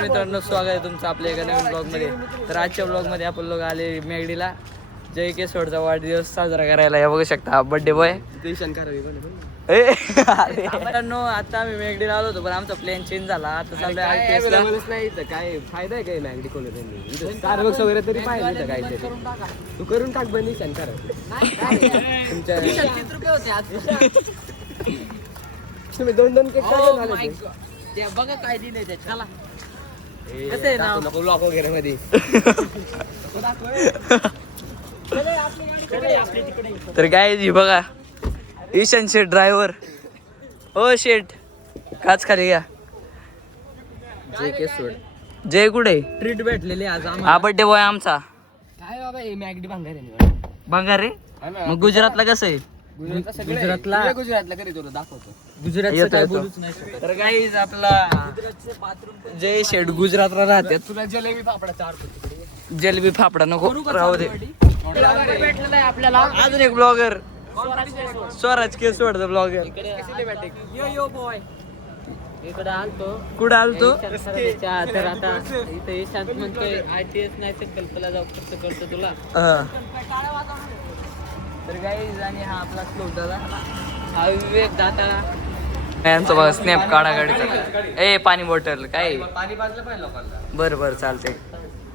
मित्रांनो, स्वागत आहे तुमचं आपल्या एका नवीन ब्लॉग मध्ये. तर आजच्या ब्लॉग मध्ये आपण लोक आले मेगडीला. जय केसवडचा वाढदिवस साजरा करायला. हे बघू शकता बर्थडे बॉय. मित्रांनो, आता आम्ही मेगडीला आलो होतो, पण आमचा प्लॅन चेंज झाला. आता चाललोय नाही तर काय फायदा आहे काय मॅगडी कॉलेज स्टारबक्स वगैरे तरी पाहिजे काहीतरी. तू करून टाक बन निशान कर. तुम्ही दोन केक बघा काय दिलंय त्याच्याला. कसं आहे ना ब्लॉक वगैरे मध्ये. तर काय जी बघा, ईशान शेठ ड्रायव्हर. हो शेठ, काच खाली घ्या. जय केसवड. जय कुठे? ट्रीट भेटलेली आज हा बर्थडे बॉय आमचा. काय बाबा हे मॅगडी भांगार भंगार रे. मग गुजरातला कसं आहे? गुजरातला कधी तुला दाखवतो. गुजरात काय बोलूच नाही. तर गाईज आपला जय शेठ गुजरातला राहतात. तुला जलेबी फाफडा चार. जलेबी फाफडा नको राहू दे. आपल्याला अजून एक ब्लॉगर स्वराज केसवडचा ब्लॉगर. इकडे आलतो. कुठं आलतो? तर आता इथे ईशांत म्हणतोय ITS नाही संकल्पला जाऊ खर्च करतो तुला. तर गाईज आणि हा आपला श्लोक दादा. हा विवेक दाता. यांचं बघा स्नॅप काढा गाडीचा. ए पाणी बॉटल काय? पाणी पाजलं पाहिजे लोकांना. बरं बरं चालतंय.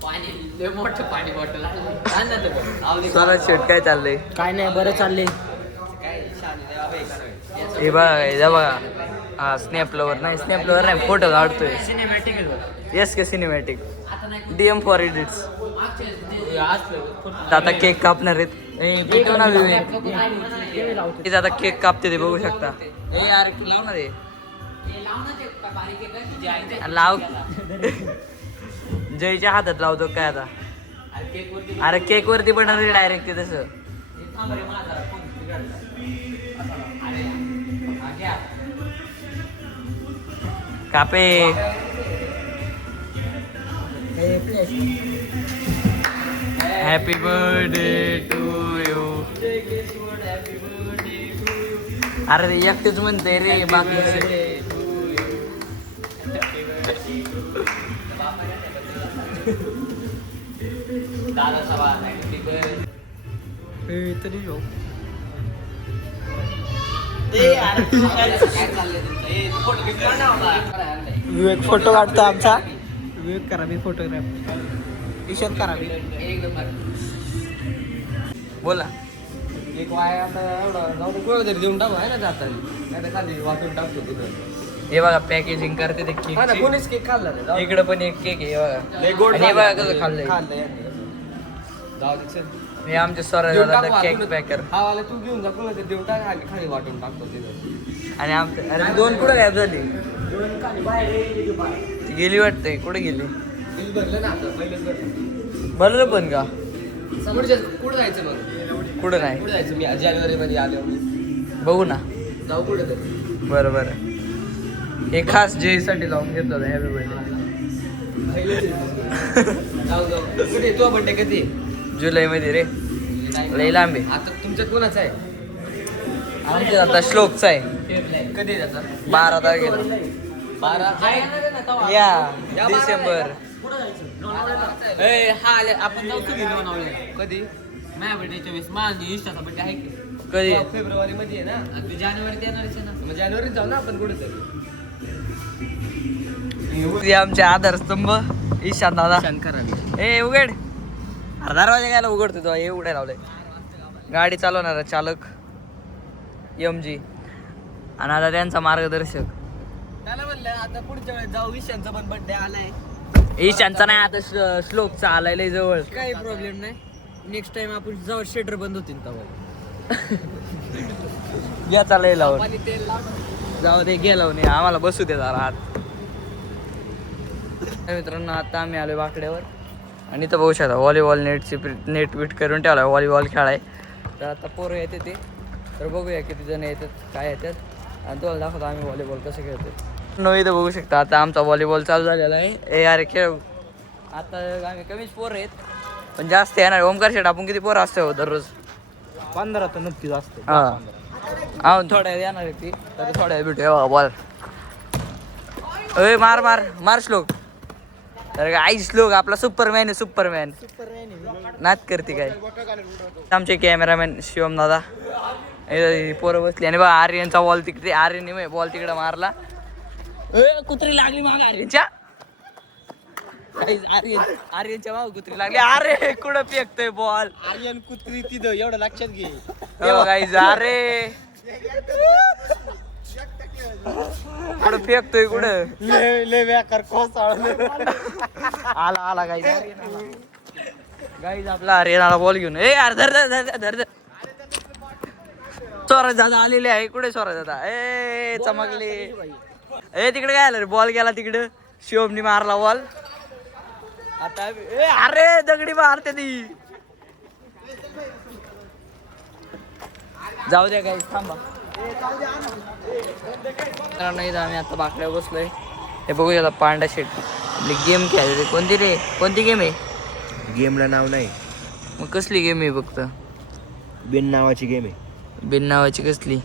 पाणी लय मोठं पाणी बॉटल आलं. स्वराज शेठ काय चाललंय? काय नाही, बरं चाललंय. हे बघा हे बघा. हा स्नॅप लवर नाही, स्नॅप लवर नाही, फोटो काढतोय. Yes K cinematic. DM for edits. आता केक कापणार आहेत. आता केक कापते ते बघू शकता. ए यार लावणार आहे. लाव. जयच्या हातात लावतो काय आता? अरे केक वरती पण डायरेक्ट ते तसं. कापे. Happy birthday to you. अरे रे एकटेच म्हणते रे बाकी. विवेक फोटो काढतो आमचा. विवेक करा मी फोटोग्राफ. ईशान करा मी. बोला. एक वाया आता एवढा जाऊ दे, कोण तरी देऊन टाकू आहे ना जाताना. नाही तर खाली वाटून टाकतो तिथं. हे बघा पॅकेजिंग करते ते हा ना, केक. कोणीच केक खाल्ला नाही. जाऊ दे. इकडं पण एक केक आहे बघा. लय गोड आणि हे बघा खाल्लं. कसं खाल्लंय. खाल्लंय. जाऊ दे चल. हे आमचे स्वराज देऊन दादा टाकू केक आपण. पॅकर. हा वाला तू घेऊन जा, कोणाला तरी देऊन टाक. खाली वाटून टाकतो तिथं. आणि आमचे अरे दोन कुठं गायब झाली? ती गेली वाटतंय. कुठे गेली? बिल भरलं ना आता, पहिलेच भरलं. भरलं पण का? कुठं जायचं मग? कुठं नाही कुठं जायचं? मी जानेवारी मध्ये आलो. बघू ना. जाऊ कुठं तरी. बरं बरं. हे खास जयसाठी लावून घेतलं होतं. Happy birthday. जाऊ कुठे तुझा बड्डे कधी? जुलैमध्ये रे. लई लांब आहे. आता तुमच्यात कोणाचा आहे? आमच्या आता श्लोकचा आहे. कधी आहे त्याचा? 12 तारखेला. 12 या डिसेंबर. हा आले आपण जाऊ तुम्ही लोणावळ्याला. कधी? माझ्या बर्थडेच्या वेळेस माझ्या ईशाचा बर्थडे आहे की. कधी? फेब्रुवारी मध्ये आहे ना. आणि तू जानेवारीत येणारच आहे ना. मग जानेवारीत जाऊ ना आपण कुठेतरी. ते आमचे आधारस्तंभ ईशान दादा. शंकरावी. ए उघड. अरे दरवाजा घ्यायला उघडतो तो. हे उघडे लावलंय. गाडी चालवणारा चालक MG. आणि आता त्यांचा मार्गदर्शक. त्याला म्हणलं आता पुढच्या वेळेस जाऊ. ईशानचा पण बर्थडे आलाय. ईशानचा नाही आता श्लोकचा आलाय लय जवळ. काही प्रॉब्लेम नाही. नेक्स्ट टाइम आपण जेव्हा शेटर बंद होतील तेव्हा या चालय लावून. आणि तेल लाव. जाऊ दे गेला नाही. आम्हाला बसू दे जरा आत. मित्रांनो आता आम्ही आलोय वाकड्यावर. आणि इथं बघू शकता व्हॉलीबॉल नेट बीट करून ठेवला. व्हॉलीबॉल खेळाय. तर आता पोरं येते ते. तर बघूया किती जण येतात काय येतात. आणि तुम्हाला दाखवतो आम्ही व्हॉलीबॉल कसं खेळतो. नो इथं बघू शकता आता आमचा व्हॉलीबॉल चालू झालेला आहे. ए अरे खेळ. आता आम्ही कमीच पोरं आहेत पण जास्त येणार. ओमकार शेट आपण किती पोरं असतो दररोज? 15 तर नक्कीच असते. हां हा थोड्या येणार आहे ती तर थोड्या भेटूया बॉल. अय मार मार मार श्लोक. तर आई श्लोक आपला सुपरमॅन आहे सुपरमॅन. नाच करते काय. आमचे कॅमेरामॅन शिवम दादा पोरं बसली आणि बा आर्यनचा बॉल तिकडे आर्यनने बॉल तिकडे मारला. कुत्री लागली माग आर्यनच्या. आर्यनच्या भाऊ कुत्री लागली. अरे कुठं फेकतोय बॉल. आर्यन कुत्री तिथं एवढं लक्षात घे. गाईज अरे कुठं फेकतोय कुठं. लय बेकार आला आला गाईज. गाईज आपला आर्यनाला बॉल घेऊन ए यार धर धर धर धर धर. स्वराज दादा आलेले आहे. कुठे स्वराज दादा. ए चमकले. ए तिकडे काय आलं रे. बॉल गेला तिकडं. शिवमनी मारला बॉल. आता अरे दगडी मारते ती. जाऊ द्या काही थांबा. नाही आम्ही आता बाकड्या बसलोय. हे बघू आता पांडा शेट आपली गेम खेळायची. कोणती रे कोणती गेम आहे. गेमला नाव नाही. मग कसली गेम आहे. फक्त बिन नावाची गेम आहे. बिन नावाची कसली.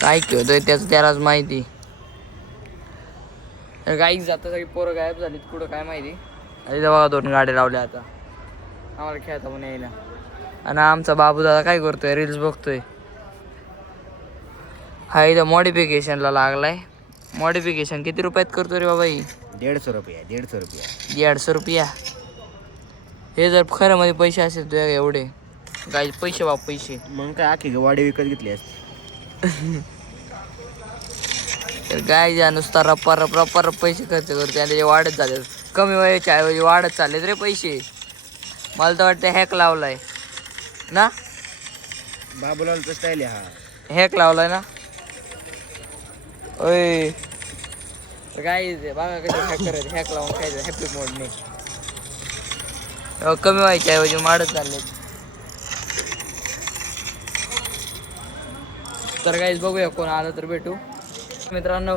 काय खेळतोय त्याच त्यालाच माहिती. गाईक जाता सगळी पोरं गायब झालीत कुठं काय माहिती. इथं बघा 2 गाड्या लावल्या आता. आम्हाला खेळता पण यायला. आणि आमचा बाबू दादा काय करतोय रील्स बघतोय. हा इथं मॉडिफिकेशनला लागलाय. मॉडिफिकेशन किती रुपयात करतो रे बाबा. 150 रुपया 150 रुपया 150 रुपया. हे जर खरं मध्ये पैसे असेल तुझ्या एवढे गाई पैसे बाप पैसे. मग काय आखी वाडी विकत घेतली असते. तर गाय ज्या नुसता रप्पा रप रप्पा रप पैसे खर्च करते आणि त्याचे वाढत झाले. कमी वयाच्या ऐवजी वाढत चाललेत रे पैसे. मला तर वाटतं हॅक लावलाय ना. बाबूलालचा स्टाईल आहे हा. हॅक लावलाय ना. ओय काय बघा कसे हॅक करायचं. हॅक लावून खायचं हॅपी मोडने. कमी व्हायच्या ऐवजी वाढत चाललेत. तर काहीच बघूया कोण आलं तर भेटू. मित्रांनो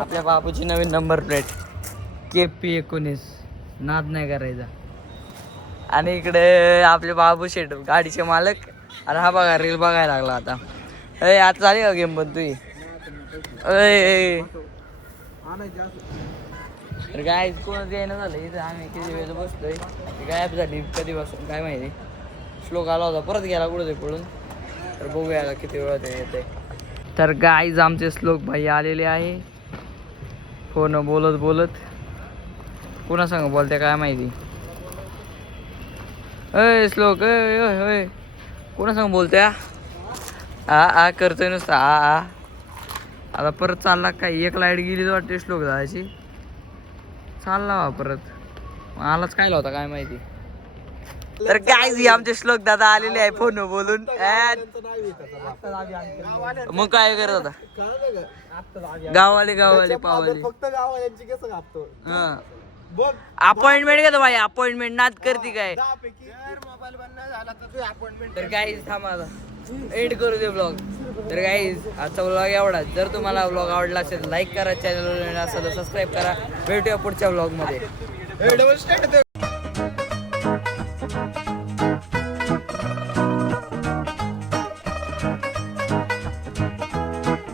आपल्या बापूची नवीन नंबर प्लेट KP19. नाद नाही करायचा. आणि इकडे आपले बाबू शेट गाडीचे मालक. आणि हा बघा रील बघायला लागला आता. अय आता झाली का गेम पण तुझी. अय तर काय कोणाचं येणं झालं इथं. आम्ही किती वेळ बसलोय. गायब झाली कधीपासून काय माहिती. श्लोक आला होता परत गेला कुठं ते पळून. तर बघूया किती वेळात येते. तर गाईज आमचे श्लोक भाई आलेले आहे. फोन बोलत बोलत. कोणा सांग बोलते काय माहिती. अय श्लोक अय कोणा सांग बोलते. आ करतोय नुसतं आ. आता परत चालला काय. एक लाईट गेली तर वाटते श्लोक दादाची. चालला परत मलाच काय होता काय माहिती. तर काय आमचे श्लोक दादा आलेले आहे फोन बोलून. मग काय करत होता. गाववाले पावले फक्त गावाल्यांची केस कापतो. अपॉइंटमेंट घेतो भाई. अपॉइंटमेंट नाद करते काय. मोबाईल बंद झाला तर तू अपॉइंटमेंट. तर काय थांबा एड करू दे ब्लॉग. तर काय आजचा ब्लॉग एवढा. जर तुम्हाला ब्लॉग आवडला असेल लाईक करा. चॅनल असेल सबस्क्राईब करा. भेटूया पुढच्या ब्लॉग मध्ये.